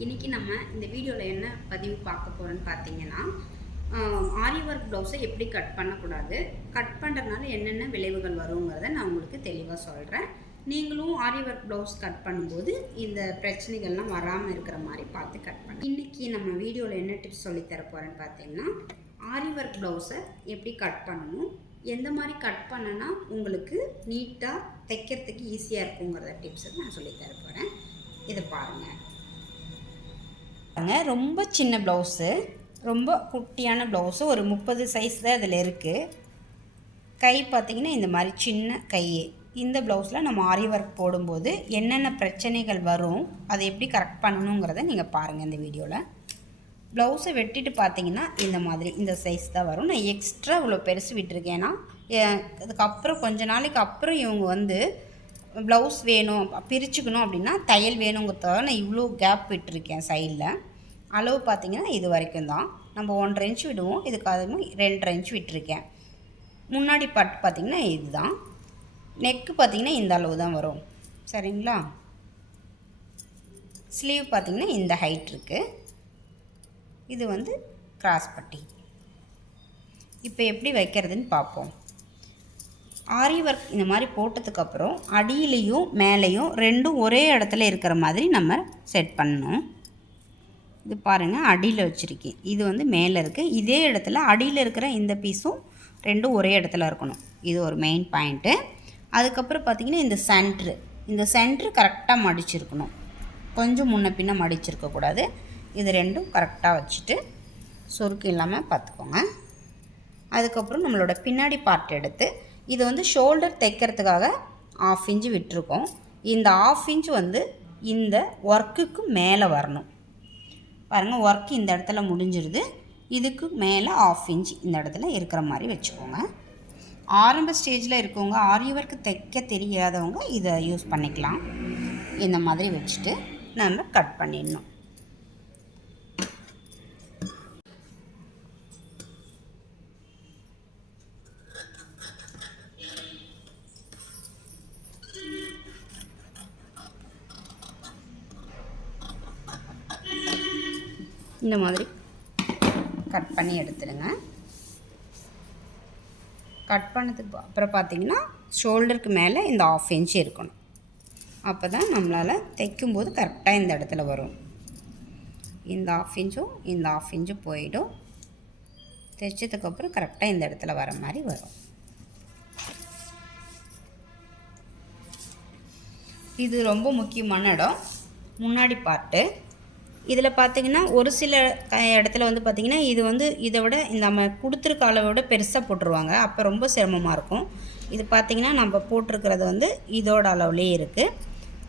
இன்றைக்கி நம்ம இந்த வீடியோவில் என்ன பதிவு பார்க்க போகிறோன்னு பார்த்தீங்கன்னா ஆரி ஒர்க் ப்ளவுஸை எப்படி கட் பண்ணக்கூடாது கட் பண்ணுறதுனால என்னென்ன விளைவுகள் வருங்கிறத நான் உங்களுக்கு தெளிவாக சொல்கிறேன் நீங்களும் ஆரி ஒர்க் ப்ளவுஸ் கட் பண்ணும்போது இந்த பிரச்சனைகள்லாம் வராமல் இருக்கிற மாதிரி பார்த்து கட் பண்ண இன்றைக்கி நம்ம வீடியோவில் என்ன டிப்ஸ் சொல்லித்தர போகிறேன்னு பார்த்தீங்கன்னா ஆரி ஒர்க் ப்ளவுஸை எப்படி கட் பண்ணணும் எந்த மாதிரி கட் பண்ணனா உங்களுக்கு நீட்டாக தைக்கிறதுக்கு ஈஸியாக இருக்குங்கிறத டிப்ஸை நான் சொல்லித்தர போகிறேன் இதை பாருங்கள் பாருங்க ரொம்ப சின்ன ப்ளவுஸு ரொம்ப குட்டியான ப்ளவுஸு ஒரு முப்பது சைஸ் தான் இதில் இருக்குது கை பார்த்திங்கன்னா இந்த மாதிரி சின்ன கையே இந்த ப்ளவுஸில் நம்ம ஆரி ஒர்க் போடும்போது என்னென்ன பிரச்சனைகள் வரும் அதை எப்படி கரெக்ட் பண்ணணுங்கிறத நீங்கள் பாருங்கள் இந்த வீடியோவில் ப்ளவுஸை வெட்டிட்டு பார்த்தீங்கன்னா இந்த மாதிரி இந்த சைஸ் தான் வரும். நான் எக்ஸ்ட்ரா இவ்வளோ பெருசு விட்டுருக்கேன்னா ஏன்னா அதுக்கப்புறம் கொஞ்ச நாளைக்கு அப்புறம் இவங்க வந்து ப்ளவுஸ் வேணும் பிரிச்சுக்கணும் அப்படின்னா தையல் வேணுங்கிறதுக்காக நான் இவ்வளோ கேப் விட்டுருக்கேன் சைடில் அளவு பார்த்தீங்கன்னா இது வரைக்கும் தான். நம்ம ஒன்றரை இன்ச் விடுவோம். இதுக்கு அதுவும் ரெண்டரை இன்ச் விட்டுருக்கேன். முன்னாடி பட் பார்த்திங்கன்னா இதுதான் நெக்கு பார்த்திங்கன்னா இந்த அளவு தான் வரும். சரிங்களா? ஸ்லீவ் பார்த்திங்கன்னா இந்த ஹைட் இருக்குது இது வந்து கிராஸ் பட்டி. இப்போ எப்படி வைக்கிறதுன்னு பார்ப்போம். ஆரி ஒர்க் இந்த மாதிரி போட்டதுக்கப்புறம் அடியிலையும் மேலேயும் ரெண்டும் ஒரே இடத்துல இருக்கிற மாதிரி நம்ம செட் பண்ணணும். இது பாருங்கள் அடியில் வச்சுருக்கேன். இது வந்து மேலே இருக்குது இதே இடத்துல அடியில் இருக்கிற இந்த பீஸும் ரெண்டும் ஒரே இடத்துல இருக்கணும். இது ஒரு மெயின் பாயிண்ட்டு அதுக்கப்புறம் பார்த்திங்கன்னா இந்த சென்ட்ரு இந்த சென்ட்ரு கரெக்டாக மடிச்சிருக்கணும். கொஞ்சம் முன்ன பின்ன மடிச்சிருக்கக்கூடாது இது ரெண்டும் கரெக்டாக வச்சுட்டு சுருக்கு இல்லாமல் பார்த்துக்கோங்க அதுக்கப்புறம் நம்மளோட பின்னாடி பார்ட் எடுத்து இது வந்து ஷோல்டர் தைக்கிறதுக்காக ஆஃப் இன்ச்சு விட்டுருக்கோம். இந்த ஆஃப் இன்ச் வந்து இந்த ஒர்க்குக்கு மேலே வரணும். பாருங்கள் ஒர்க் இந்த இடத்துல முடிஞ்சிருது. இதுக்கு மேலே ஆஃப் இன்ச் இந்த இடத்துல இருக்கிற மாதிரி வச்சுக்கோங்க. ஆரம்ப ஸ்டேஜில் இருக்கவங்க ஆரி ஒர்க்கு தைக்க தெரியாதவங்க இதை யூஸ் பண்ணிக்கலாம். இந்த மாதிரி வச்சுட்டு நம்ம கட் பண்ணிடணும். இந்த மாதிரி. கட் பண்ணி எடுத்துடுங்க. கட் பண்ணதுக்கு அப்புறம் பார்த்தீங்கன்னா ஷோல்டருக்கு மேலே இந்த ஆஃப் இன்ச் இருக்கணும். அப்போ தான் நம்மளால் தைக்கும்போது கரெக்டாக இந்த இடத்துல வரும். இந்த ஆஃப் இன்ச்சும் இந்த ஆஃப் இன்ச்சும் போயிடும். தைச்சதுக்கப்புறம் கரெக்டாக இந்த இடத்துல வர மாதிரி வரும். இது ரொம்ப முக்கியமான இடம். முன்னாடி பார்ட்டு இதில் பார்த்தீங்கன்னா ஒரு சில க- இடத்துல வந்து பார்த்திங்கன்னா இது வந்து இதை விட இந்த நம்ம கொடுத்துருக்க அளவை விட பெருசாக போட்டுருவாங்க. அப்போ ரொம்ப சிரமமாக இருக்கும். இது பார்த்திங்கன்னா நம்ம போட்டிருக்கிறது வந்து இதோட அளவுலேயே இருக்குது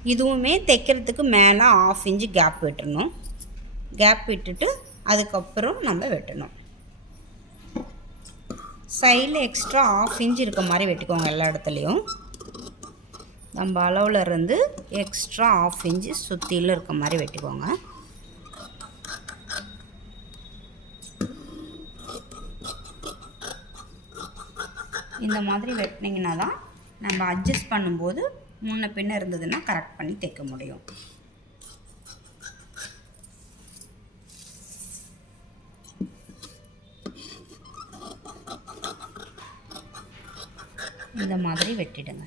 இதுவுமே தைக்கிறதுக்கு மேலே ஆஃப் இன்ச்சு கேப் விட்டுறணும். கேப் விட்டுட்டு அதுக்கப்புறம் நம்ம வெட்டணும். சைடில் எக்ஸ்ட்ரா ஆஃப் இன்ச் இருக்க மாதிரி வெட்டிக்கோங்க எல்லா இடத்துலையும். நம்ம அளவில் இருந்து எக்ஸ்ட்ரா ஆஃப் இன்ச்சு சுற்றிலும் இருக்க மாதிரி வெட்டிக்கோங்க. இந்த மாதிரி வெட்டினீங்கன்னா தான் நம்ம அட்ஜஸ்ட் பண்ணும்போது முன்ன பின்ன இருந்ததுன்னா கரெக்ட் பண்ணி தைக்க முடியும். இந்த மாதிரி வெட்டிடுங்க.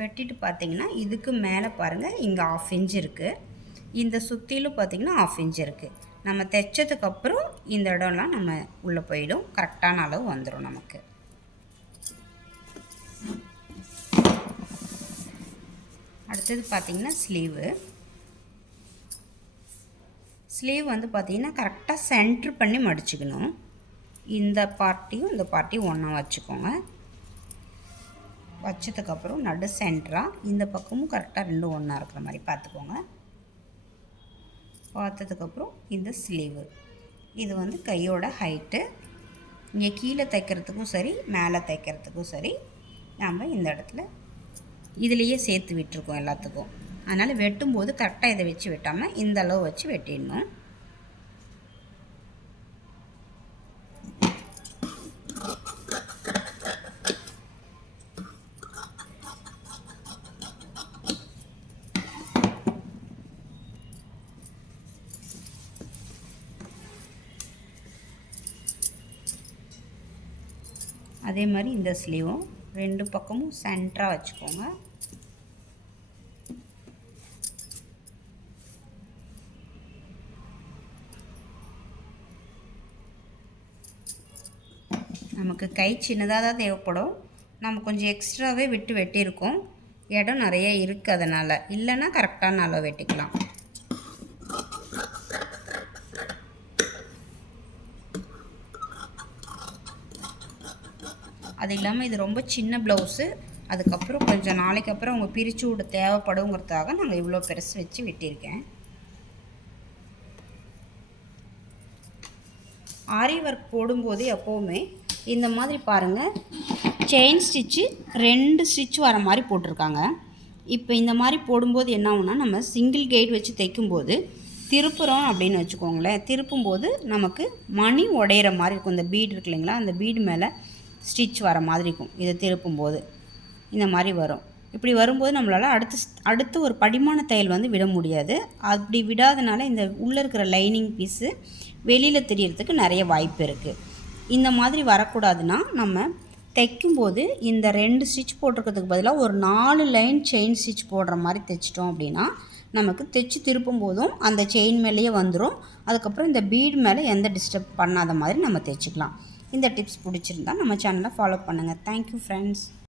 வெட்டிட்டு பார்த்தீங்கன்னா இதுக்கு மேலே பாருங்கள் இங்கே ஆஃப் இன்ச் இருக்குது இந்த சுற்றிலும் பார்த்தீங்கன்னா ஆஃப் இன்ச் இருக்குது நம்ம தைச்சதுக்கப்புறம் இந்த இடம்லாம் நம்ம உள்ளே போயிடும். கரெக்டான அளவு வந்துடும் நமக்கு. அடுத்தது பார்த்தீங்கன்னா ஸ்லீவு ஸ்லீவ் வந்து பார்த்திங்கன்னா கரெக்டாக சென்ட்ரு பண்ணி மடிச்சுக்கணும். இந்த பார்ட்டியும் இந்த பார்ட்டியும் ஒன்றா வச்சுக்கோங்க. வச்சதுக்கப்புறம் நடு சென்டராக இந்த பக்கமும் கரெக்டாக ரெண்டும் ஒன்றா இருக்கிற மாதிரி பார்த்துக்கோங்க. பார்த்ததுக்கப்புறம் இந்த ஸ்லீவு இது வந்து கையோட ஹைட்டு இங்கே கீழே தைக்கிறதுக்கும் சரி மேலே தைக்கிறதுக்கும் சரி நம்ம இந்த இடத்துல இதுலேயே சேர்த்து விட்டுருக்கோம் எல்லாத்துக்கும். அதனால் வெட்டும்போது கரெக்டாக இதை வச்சு வெட்டாமல் இந்த அளவு வச்சு வெட்டிடணும். அதே மாதிரி இந்த ஸ்லீவும் ரெண்டு பக்கமும் சென்டராக வச்சுக்கோங்க. நமக்கு கை சின்னதாக தான் தேவைப்படும். நம்ம கொஞ்சம் எக்ஸ்ட்ராவே விட்டு வெட்டியிருக்கோம். இடம் நிறைய இருக்குது அதனால். இல்லைன்னா கரெக்டான அளவு வெட்டிக்கலாம். அது இல்லாமல் இது ரொம்ப சின்ன ப்ளவுஸு அதுக்கப்புறம் கொஞ்சம் நாளைக்கு அப்புறம் அவங்க பிரித்து விட தேவைப்படுங்கிறதுக்காக நாங்கள் இவ்வளோ பெருசு வச்சு வெட்டியிருக்கேன். ஆரி ஒர்க் போடும்போது எப்போவுமே இந்த மாதிரி பாருங்கள் செயின் ஸ்டிச்சு ரெண்டு ஸ்டிச் வர மாதிரி போட்டிருக்காங்க. இப்போ இந்த மாதிரி போடும்போது என்ன ஆகுனா நம்ம சிங்கிள் கேட் வச்சு தைக்கும்போது திருப்புறோம் அப்படின்னு வச்சுக்கோங்களேன். திருப்பும்போது நமக்கு மணி உடையிற மாதிரி இருக்கும். இந்த பீடு இருக்கு இல்லைங்களா? அந்த பீடு மேலே ஸ்டிச் வர மாதிரி இருக்கும். இதை திருப்பும்போது இந்த மாதிரி வரும். இப்படி வரும்போது நம்மளால் அடுத்து அடுத்து ஒரு படிமான தையல் வந்து விட முடியாது. அப்படி விடாதனால இந்த உள்ளே இருக்கிற லைனிங் பீஸு வெளியில் தெரியறதுக்கு நிறைய வாய்ப்பு இருக்குது இந்த மாதிரி வரக்கூடாதுன்னா நம்ம தைக்கும்போது இந்த ரெண்டு ஸ்டிச் போட்டிருக்கிறதுக்கு பதிலாக ஒரு நாலு லைன் செயின் ஸ்டிச் போடுற மாதிரி தைச்சிட்டோம் அப்படின்னா நமக்கு தைச்சி திருப்பும் போதும் அந்த செயின் மேலேயே வந்துடும் அதுக்கப்புறம் இந்த பீட் மேலே எந்த டிஸ்டர்ப் பண்ணாத மாதிரி நம்ம தைச்சிக்கலாம். இந்த டிப்ஸ் பிடிச்சிருந்தா நம்ம சேனலை ஃபாலோ பண்ணுங்கள் தேங்க்யூ ஃப்ரெண்ட்ஸ்